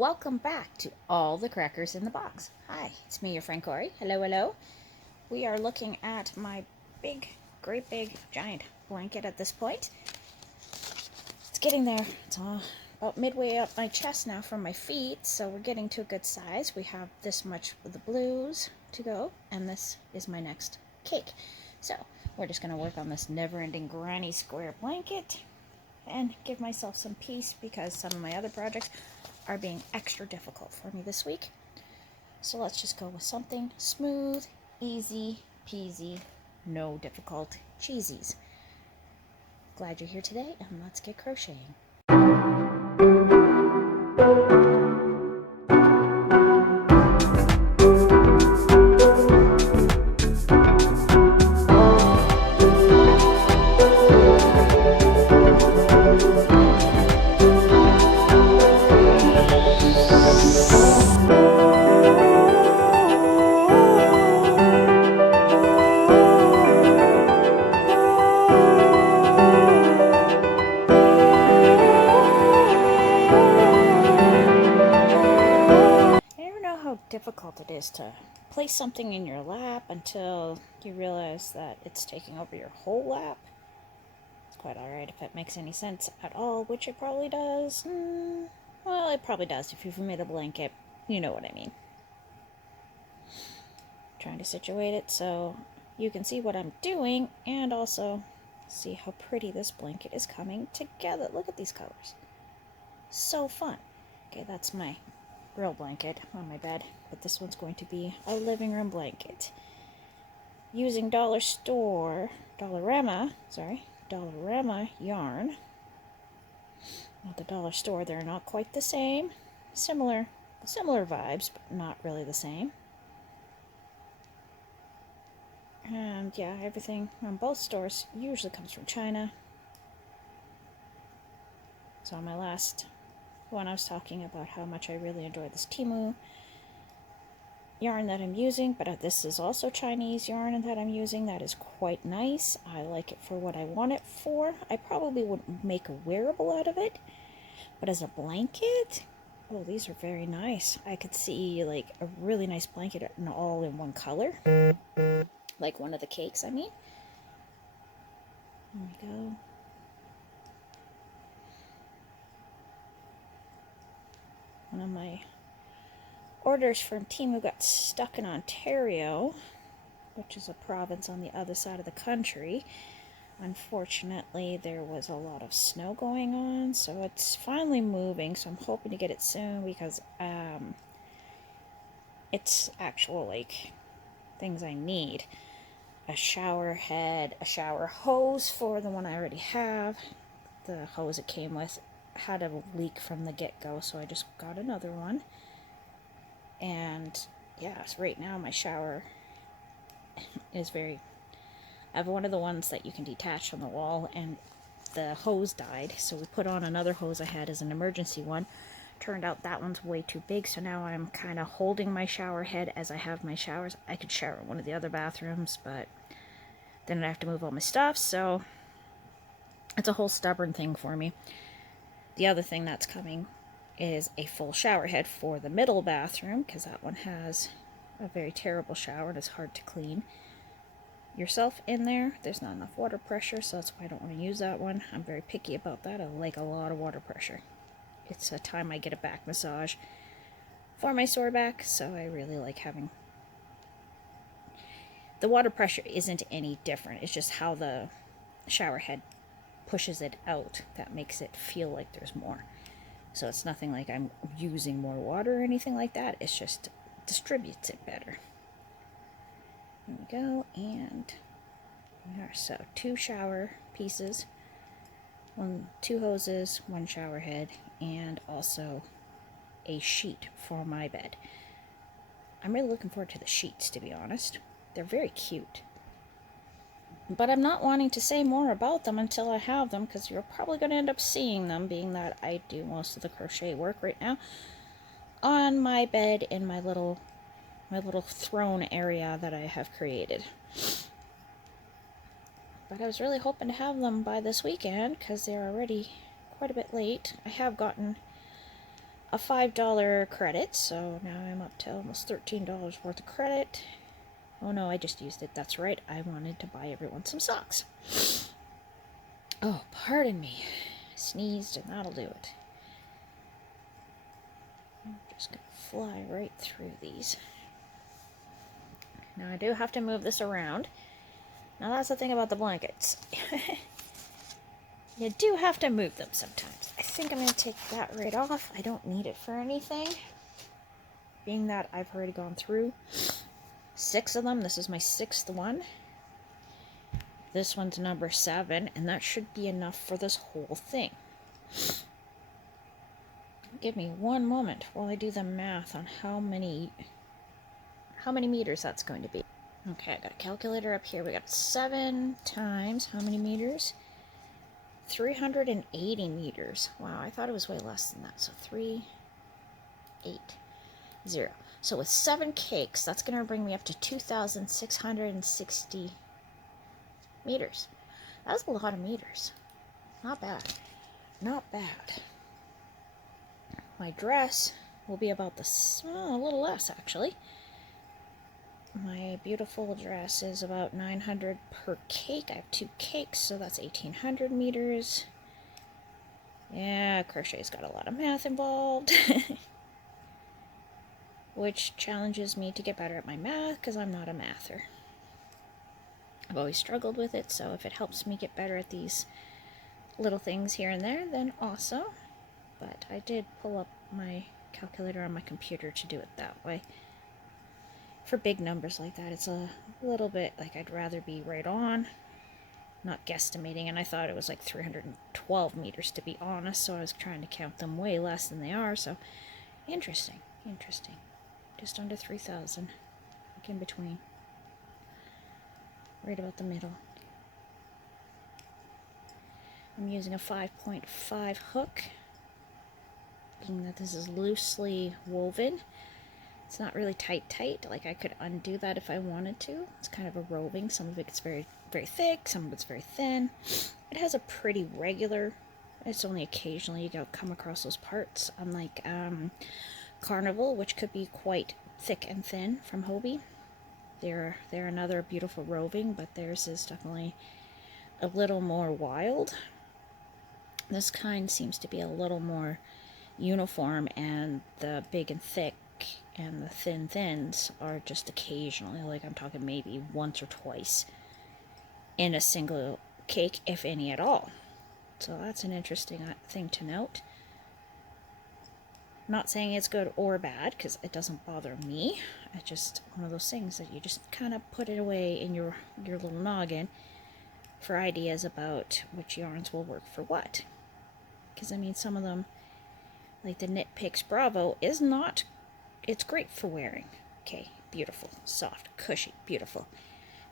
welcome back to All the Crackers in the Box. Hi, it's me, your friend Corey. Hello, hello. We are looking at my great big, giant blanket at this point. It's getting there. It's about midway up my chest now from my feet, so we're getting to a good size. We have this much of the blues to go, and this is my next cake. So we're just going to work on this never-ending granny square blanket and give myself some peace because some of my other projects are being extra difficult for me this week. So let's just go with something smooth, easy peasy, no difficult cheesies. Glad you're here today, and let's get crocheting. Difficult it is to place something in your lap until you realize that it's taking over your whole lap. It's quite alright if it makes any sense at all, which it probably does. Well, it probably does if you've made a blanket. You know what I mean. Trying to situate it so you can see what I'm doing and also see how pretty this blanket is coming together. Look at these colors. So fun. Okay, that's my real blanket on my bed, but this one's going to be a living room blanket. Using Dollarama yarn. At the dollar store, they're not quite the same. Similar vibes, but not really the same. And yeah, everything on both stores usually comes from China. So on my last one, I was talking about how much I really enjoy this Temu yarn that I'm using, but this is also Chinese yarn that I'm using. That is quite nice. I like it for what I want it for. I probably wouldn't make a wearable out of it, but as a blanket, oh, these are very nice. I could see like a really nice blanket all in one color, like one of the cakes, I mean. There we go. One of my orders from Temu got stuck in Ontario, which is a province on the other side of the country. Unfortunately, there was a lot of snow going on, so it's finally moving, so I'm hoping to get it soon because it's actual like things I need. A shower head, a shower hose for the one I already have. The hose it came with had a leak from the get-go, so I just got another one. And yeah, so right now my shower is I have one of the ones that you can detach on the wall, and the hose died, so we put on another hose I had as an emergency one. Turned out that one's way too big, so now I'm kind of holding my shower head as I have my showers. I could shower in one of the other bathrooms, but then I'd have to move all my stuff, so it's a whole stubborn thing for me. The other thing that's coming is a full shower head for the middle bathroom, because that one has a very terrible shower and it's hard to clean yourself in there. There's not enough water pressure, so that's why I don't want to use that one. I'm very picky about that. I like a lot of water pressure. It's a time I get a back massage for my sore back, so I really like having... The water pressure isn't any different. It's just how the shower head pushes it out that makes it feel like there's more. So it's nothing like I'm using more water or anything like that. It's just distributes it better. There we go, and there. So 2 shower pieces, 2 hoses, 1 shower head, and also a sheet for my bed. I'm really looking forward to the sheets, to be honest. They're very cute. But I'm not wanting to say more about them until I have them, because you're probably going to end up seeing them, being that I do most of the crochet work right now on my bed in my little throne area that I have created. But I was really hoping to have them by this weekend, because they're already quite a bit late. I have gotten a $5 credit, so now I'm up to almost $13 worth of credit. Oh no, I just used it. That's right. I wanted to buy everyone some socks. Oh, pardon me. I sneezed and that'll do it. I'm just going to fly right through these. Now I do have to move this around. Now that's the thing about the blankets. You do have to move them sometimes. I think I'm going to take that right off. I don't need it for anything. Being that I've already gone through 6 of them. This is my 6th one. This one's number 7, and that should be enough for this whole thing. Give me one moment while I do the math on how many meters that's going to be. Okay, I got a calculator up here. We got 7 times how many meters? 380 meters. Wow, I thought it was way less than that. So 380. So with 7 cakes, that's going to bring me up to 2,660 meters. That's a lot of meters. Not bad. Not bad. My dress will be about this, a little less actually. My beautiful dress is about 900 per cake. I have 2 cakes, so that's 1,800 meters. Yeah, crochet's got a lot of math involved. Which challenges me to get better at my math, because I'm not a mather. I've always struggled with it, so if it helps me get better at these little things here and there, then awesome. But I did pull up my calculator on my computer to do it that way. For big numbers like that, it's a little bit like I'd rather be right on, not guesstimating, and I thought it was like 312 meters to be honest, so I was trying to count them way less than they are, so interesting. Just under 3,000, like in between, right about the middle. I'm using a 5.5 hook, being that this is loosely woven. It's not really tight, like I could undo that if I wanted to. It's kind of a roving. Some of it's very, very thick, some of it's very thin. It has a pretty regular, it's only occasionally you come across those parts, unlike Carnival, which could be quite thick and thin from Hobbii. They're another beautiful roving, but theirs is definitely a little more wild. This kind seems to be a little more uniform, and the big and thick and the thin thins are just occasionally, like I'm talking maybe once or twice in a single cake, if any at all. So that's an interesting thing to note. I'm not saying it's good or bad, because it doesn't bother me. It's just one of those things that you just kind of put it away in your little noggin for ideas about which yarns will work for what. Because I mean, some of them, like the Knit Picks Bravo, is not, it's great for wearing. Okay, beautiful, soft, cushy, beautiful.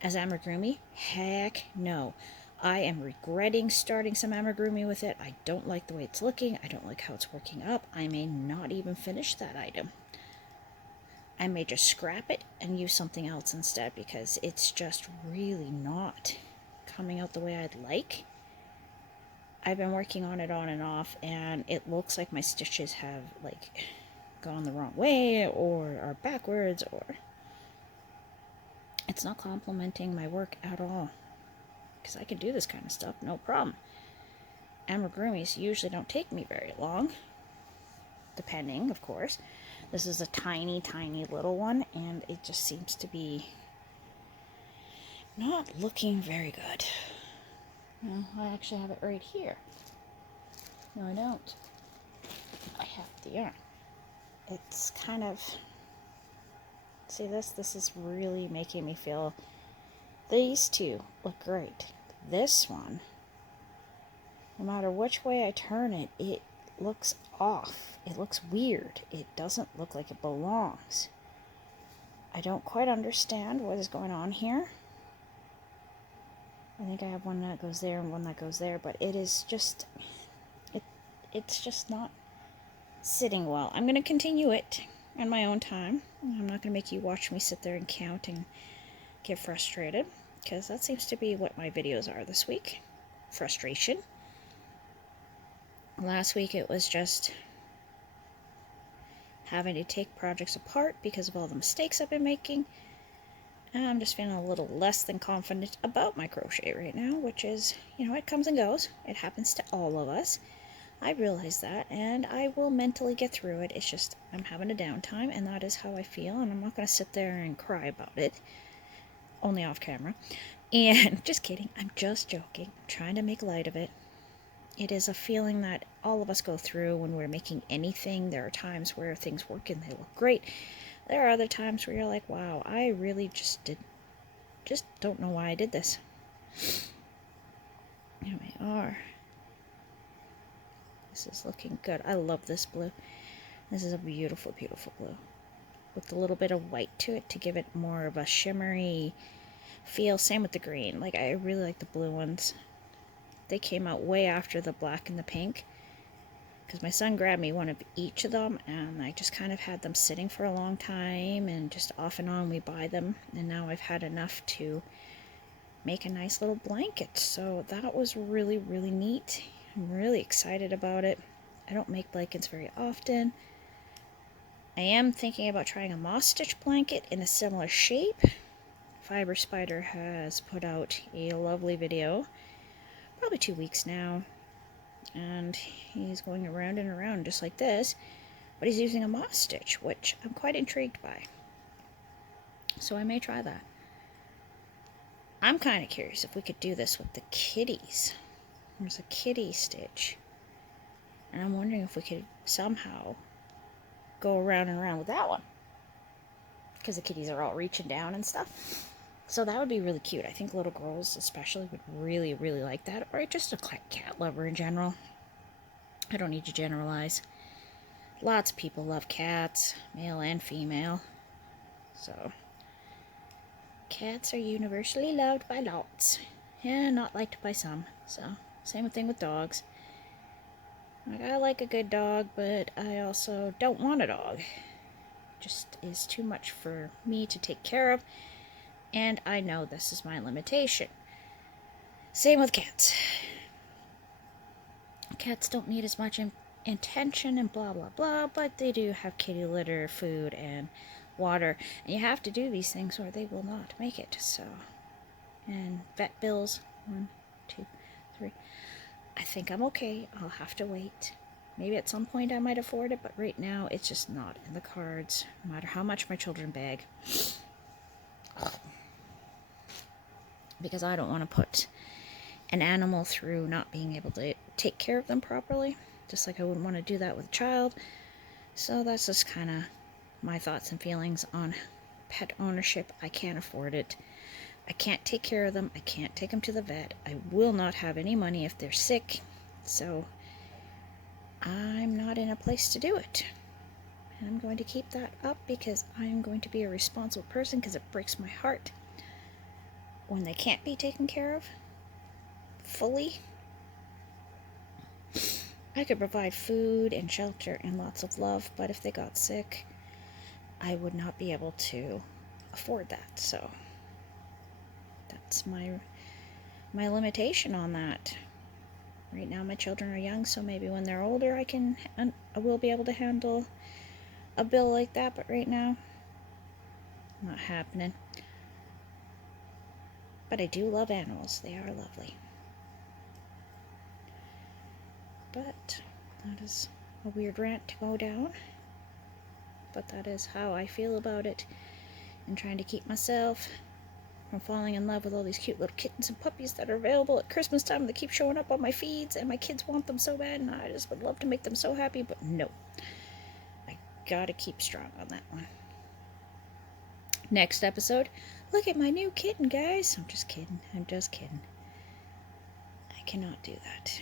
As amigurumi, heck no. I am regretting starting some amigurumi with it. I don't like the way it's looking. I don't like how it's working up. I may not even finish that item. I may just scrap it and use something else instead, because it's just really not coming out the way I'd like. I've been working on it on and off, and it looks like my stitches have like gone the wrong way or are backwards, or it's not complementing my work at all, because I can do this kind of stuff no problem. Amigurumis usually don't take me very long, depending, of course. This is a tiny little one, and it just seems to be not looking very good. No, I actually have it right here. No, I don't. I have the yarn. It's kind of, see this? This is really making me feel, these two look great. This one, no matter which way I turn it, it looks off. It looks weird. It doesn't look like it belongs. I don't quite understand what is going on here. I think I have one that goes there and one that goes there, but it is just, it's just not sitting well. I'm going to continue it on my own time. I'm not going to make you watch me sit there and count and get frustrated, because that seems to be what my videos are this week. Frustration. Last week it was just having to take projects apart because of all the mistakes I've been making. And I'm just feeling a little less than confident about my crochet right now, which is, it comes and goes. It happens to all of us. I realize that, and I will mentally get through it. It's just I'm having a downtime, and that is how I feel, and I'm not going to sit there and cry about it. Only off camera. And just kidding. I'm just joking. I'm trying to make light of it. It is a feeling that all of us go through when we're making anything. There are times where things work and they look great. There are other times where you're like, wow, I really just don't know why I did this. Here we are. This is looking good. I love this blue. This is a beautiful, beautiful blue. With a little bit of white to it to give it more of a shimmery feel. Same with the green. Like, I really like the blue ones. They came out way after the black and the pink, because my son grabbed me one of each of them, and I just kind of had them sitting for a long time, and just off and on we buy them, and now I've had enough to make a nice little blanket. So that was really, really neat. I'm really excited about it. I don't make blankets very often. I am thinking about trying a moss stitch blanket in a similar shape. Fiber Spider has put out a lovely video, probably 2 weeks now, and he's going around and around just like this, but he's using a moss stitch, which I'm quite intrigued by. So I may try that. I'm kind of curious if we could do this with the kitties. There's a kitty stitch, and I'm wondering if we could somehow go around and around with that one, because the kitties are all reaching down and stuff. So that would be really cute. I think little girls especially would really, really like that, or just a cat lover in general. I don't need to generalize. Lots of people love cats, male and female. So cats are universally loved by lots, and not liked by some. So same thing with dogs. Like, I like a good dog, but I also don't want a dog. Just is too much for me to take care of, and I know this is my limitation. Same with cats. Cats don't need as much attention and blah blah blah, but they do have kitty litter, food, and water, and you have to do these things or they will not make it. So, and vet bills, 1, 2, 3. I think I'm okay. I'll have to wait. Maybe at some point I might afford it, but right now it's just not in the cards, no matter how much my children beg. Because I don't want to put an animal through not being able to take care of them properly, just like I wouldn't want to do that with a child. So that's just kind of my thoughts and feelings on pet ownership. I can't afford it. I can't take care of them. I can't take them to the vet. I will not have any money if they're sick. So I'm not in a place to do it. And I'm going to keep that up because I'm going to be a responsible person, because it breaks my heart when they can't be taken care of fully. I could provide food and shelter and lots of love, but if they got sick, I would not be able to afford that. So that's my limitation on that. Right now my children are young, so maybe when they're older I will be able to handle a bill like that, but right now, not happening. But I do love animals. They are lovely. But that is a weird rant to go down. But that is how I feel about it, and trying to keep myself from falling in love with all these cute little kittens and puppies that are available at Christmas time. They keep showing up on my feeds, and my kids want them so bad, and I just would love to make them so happy, but no. I gotta keep strong on that one. Next episode, look at my new kitten, guys. I'm just kidding. I'm just kidding. I cannot do that.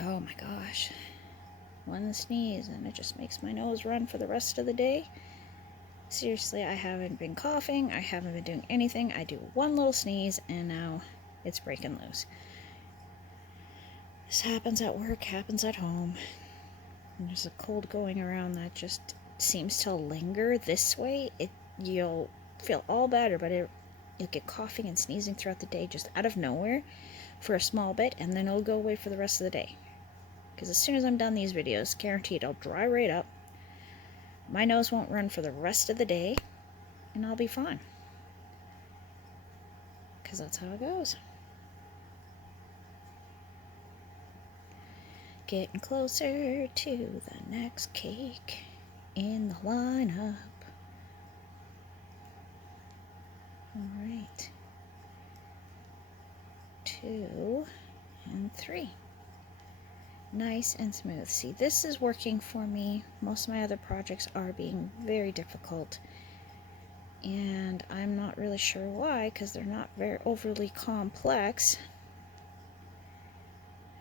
Oh my gosh. One sneeze and it just makes my nose run for the rest of the day. Seriously, I haven't been coughing. I haven't been doing anything. I do one little sneeze and now it's breaking loose. This happens at work, happens at home. And there's a cold going around that just seems to linger this way. You'll feel all better, but you'll get coughing and sneezing throughout the day just out of nowhere for a small bit, and then it'll go away for the rest of the day. Because as soon as I'm done these videos, guaranteed I'll dry right up. My nose won't run for the rest of the day, and I'll be fine. Because that's how it goes. Getting closer to the next cake in the lineup. Alright. 2 and 3. Nice and smooth. See, this is working for me. Most of my other projects are being very difficult. And I'm not really sure why, because they're not very overly complex.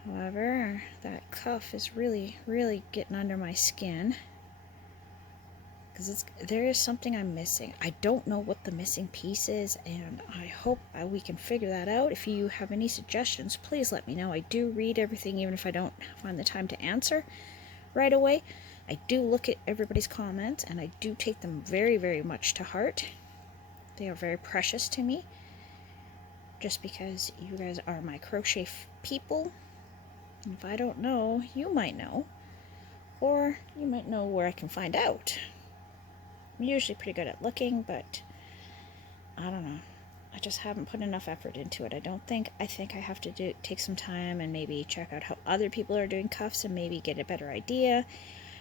However, that cuff is really, really getting under my skin. Because there is something I'm missing. I don't know what the missing piece is, and I hope we can figure that out. If you have any suggestions, please let me know. I do read everything, even if I don't find the time to answer right away. I do look at everybody's comments, and I do take them very, very much to heart. They are very precious to me, just because you guys are my crochet people. And if I don't know, you might know, or you might know where I can find out. I'm usually pretty good at looking, but I don't know. I just haven't put enough effort into it. I think I have to take some time and maybe check out how other people are doing cuffs and maybe get a better idea.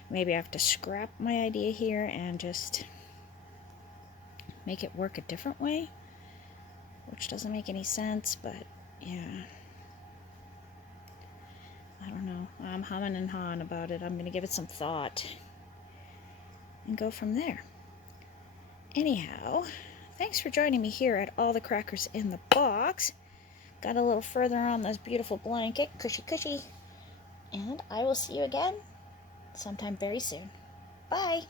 Maybe I have to scrap my idea here and just make it work a different way, which doesn't make any sense, but yeah. I don't know. I'm humming and hawing about it. I'm going to give it some thought and go from there. Anyhow, thanks for joining me here at All the Crackers in the Box. Got a little further on this beautiful blanket, cushy cushy. And I will see you again sometime very soon. Bye!